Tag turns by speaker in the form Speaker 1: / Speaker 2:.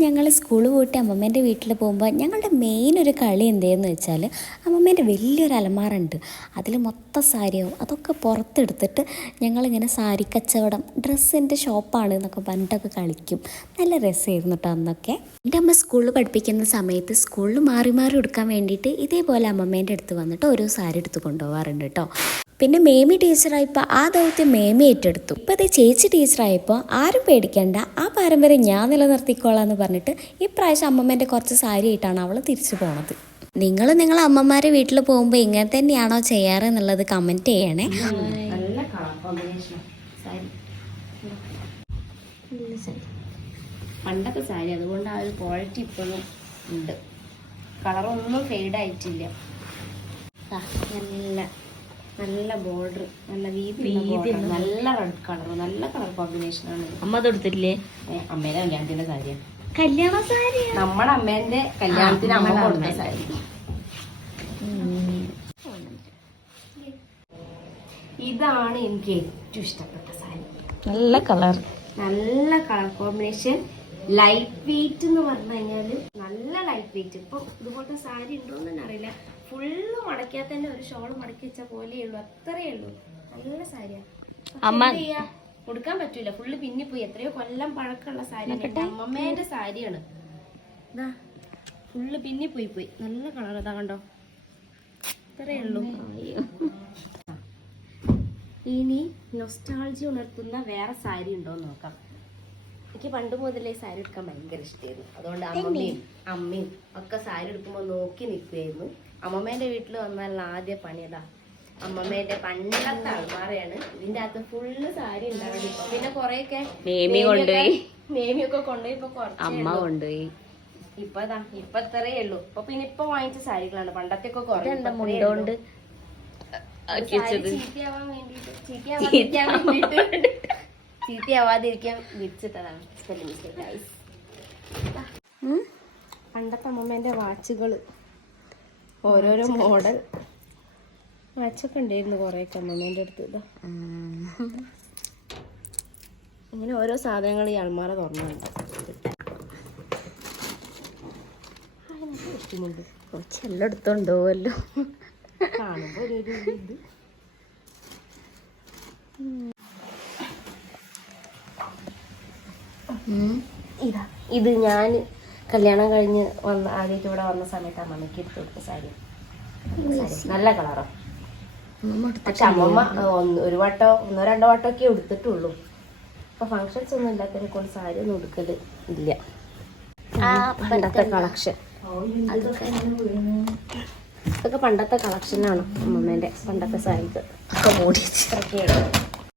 Speaker 1: ഞങ്ങൾ സ്കൂൾ പോയിട്ട് അമ്മമ്മേന്റെ വീട്ടിൽ പോകുമ്പോൾ ഞങ്ങളുടെ മെയിൻ ഒരു കളി എന്തേന്ന് വെച്ചാൽ അമ്മമ്മേന്റെ വലിയൊരു അലമാറുണ്ട് അതിൽ മൊത്തം സാരിയാവും അതൊക്കെ പുറത്തെടുത്തിട്ട് ഞങ്ങളിങ്ങനെ സാരി കച്ചവടം ഡ്രസ്സിന്റെ ഷോപ്പാണ് എന്നൊക്കെ പണ്ടൊക്കെ കളിക്കും. നല്ല രസമായിരുന്നു കേട്ടോ അന്നൊക്കെ. എന്റെ അമ്മ സ്കൂളിൽ പഠിപ്പിക്കുന്ന സമയത്ത് സ്കൂളിൽ മാറി മാറി എടുക്കാൻ വേണ്ടിയിട്ട് ഇതേപോലെ അമ്മമ്മേന്റെ അടുത്ത് വന്നിട്ട് ഓരോ സാരി എടുത്ത് കൊണ്ടുപോകാറുണ്ട് കേട്ടോ പിന്നെ മേമി ടീച്ചറായപ്പോൾ ആ ദൗത്യം മേമി ഏറ്റെടുത്തു. ഇപ്പോൾ അത് ചേച്ചി ടീച്ചറായപ്പോൾ ആരും പേടിക്കേണ്ട ആ പാരമ്പര്യം ഞാൻ നിലനിർത്തിക്കോളാം എന്ന് പറഞ്ഞിട്ട് ഇപ്രാവശ്യം അമ്മമ്മേന്റെ കുറച്ച് സാരി ആയിട്ടാണ് അവൾ തിരിച്ചു പോണത്. നിങ്ങൾ നിങ്ങൾ അമ്മമാരെ വീട്ടിൽ പോകുമ്പോൾ ഇങ്ങനെ തന്നെയാണോ ചെയ്യാറ് എന്നുള്ളത് കമന്റ് ചെയ്യണേ.
Speaker 2: നല്ല കളർ കോമ്പിനേഷൻ സാരി നല്ല സാരി അതുകൊണ്ട് ആ ഒരു ക്വാളിറ്റി ഇപ്പോഴും ഉണ്ട്. കളറൊന്നും ഫെയ്ഡ് ആയിട്ടില്ല. ദാ, നല്ല നല്ല ബോർഡർ നല്ല വീതി നല്ല റെഡ് കളർ നല്ല കളർ കോമ്പിനേഷൻ ആണ്.
Speaker 3: അമ്മ തൊടുത്തില്ലേ
Speaker 2: അമ്മേനെ കല്യാണത്തിന്റെ സാരിയാണ്
Speaker 3: കല്യാണ സാരി
Speaker 2: നമ്മുടെ അമ്മേന്റെ കല്യാണത്തിന് അമ്മ കൊടുത്ത സാരി. ഇതാണ് എനിക്ക് ഏറ്റവും ഇഷ്ടപ്പെട്ട സാരി.
Speaker 3: നല്ല കളർ.
Speaker 2: നല്ല കളർ കോമ്പിനേഷൻ. ലൈറ്റ് വെയിറ്റ് എന്ന് പറഞ്ഞു കഴിഞ്ഞാൽ നല്ല ലൈറ്റ് വെയിറ്റ് ഇപ്പൊ ഇതുപോലത്തെ സാരി ഉണ്ടോ എന്ന് തന്നെ അറിയില്ല. ഫുള്ള് മടക്കിയാൽ തന്നെ ഒരു ഷോൾ മടക്കി വെച്ച പോലെയേ ഉള്ളൂ. അത്രയേ ഉള്ളൂ. നല്ല സാരിയാണ്
Speaker 3: അമ്മ-?
Speaker 2: കൊടുക്കാൻ പറ്റൂല. ഫുള്ള് പിന്നിപ്പോയി എത്രയോ കൊല്ലം പഴക്കമുള്ള സാരി അമ്മമ്മേന്റെ സാരിയാണ്. ഇതാ ഫുള്ള് പിന്നിപ്പോയി പോയി പോയി. നല്ല കളർ ഇതാ കണ്ടോ? ഇത്രയേ ഉള്ളൂ. ഇനി നൊസ്റ്റാൾജി ഉണർത്തുന്ന വേറെ സാരി ഉണ്ടോ എന്ന് നോക്കാം. എനിക്ക് പണ്ട് മുതലേ സാരി എടുക്കാൻ ഭയങ്കര ഇഷ്ടമായിരുന്നു അതുകൊണ്ട് അമ്മമ്മയും അമ്മയും ഒക്കെ സാരി എടുക്കുമ്പോൾ നോക്കി നിൽക്കുകയായിരുന്നു അമ്മമ്മേന്റെ വീട്ടിൽ വന്നാൽ ആദ്യ പണിയതാ അമ്മമ്മേന്റെ പണ്ടത്തെ ആൾമാറയാണ് ഇതിന്റെ അകത്ത് ഫുള്ള് സാരി ഉണ്ടാവും ഇപ്പൊ പിന്നെ കൊറേയൊക്കെ
Speaker 3: മേമി കൊണ്ടുപോയി.
Speaker 2: മേമിയൊക്കെ കൊണ്ടുപോയി. ഇപ്പൊ
Speaker 3: അമ്മ കൊണ്ടുപോയി.
Speaker 2: ഇപ്പതാ ഇപ്പൊ ഇത്രയേ ഉള്ളൂ. ഇപ്പൊ പിന്നെ ഇപ്പൊ വാങ്ങിച്ച സാരികളാണ്. പണ്ടത്തെ ഒക്കെ കൊറേ
Speaker 3: മുണ്ടോണ്ട് ആക്കി വേണ്ടിട്ട്
Speaker 2: ചീത്തയാവാൻ വേണ്ടിയിട്ട്. ചീത്തയാവാതിരിക്കാൻ വിരിച്ചിട്ടതാണ് സ്പെല്ലിംഗ് മിസ്റ്റേക്ക് ഗൈസ് പണ്ടത്തെ അമ്മമ്മേന്റെ വാച്ചുകൾ. ഓരോരോ മോഡൽ. വാച്ചൊക്കെ ഉണ്ടായിരുന്നു കുറേയൊക്കെ അമ്മമ്മേന്റെ അടുത്ത്. ഇതാ. ഇങ്ങനെ ഓരോ സാധനങ്ങൾ ഈ അൾമാറ തുറന്നുണ്ട് ഇഷ്ടമുണ്ട്.
Speaker 3: കുറച്ചെല്ലാം എടുത്തോണ്ടോവല്ലോ
Speaker 2: കാണുമ്പോ ഒരു ഒരു ഇത്. ഇതാ ഇത് ഞാൻ കല്യാണം കഴിഞ്ഞ് വന്ന ആദ്യമായിട്ട് ഇവിടെ വന്ന സമയത്താണ് അമ്മമ്മയ്ക്ക് ഇട്ട് കൊടുത്ത സാരി. നല്ല കളറോ. പക്ഷെ അമ്മമ്മ ഒന്ന് ഒരു വട്ടോ ഒന്നോ രണ്ടോ വട്ടോ ഒക്കെ എടുത്തിട്ടുള്ളൂ അപ്പൊ ഫങ്ഷൻസ് ഒന്നും ഇല്ലാത്തതിനെ കൊണ്ട് സാരി ഒന്നും എടുക്കൽ ഇല്ല. പണ്ടത്തെ കളക്ഷൻ ഇതൊക്കെ പണ്ടത്തെ കളക്ഷനാണ് അമ്മമ്മേന്റെ പണ്ടത്തെ സാരിക്ക്.
Speaker 3: ഒക്കെ മൂടി
Speaker 2: ഇത്രയൊക്കെ ഉള്ളൂ.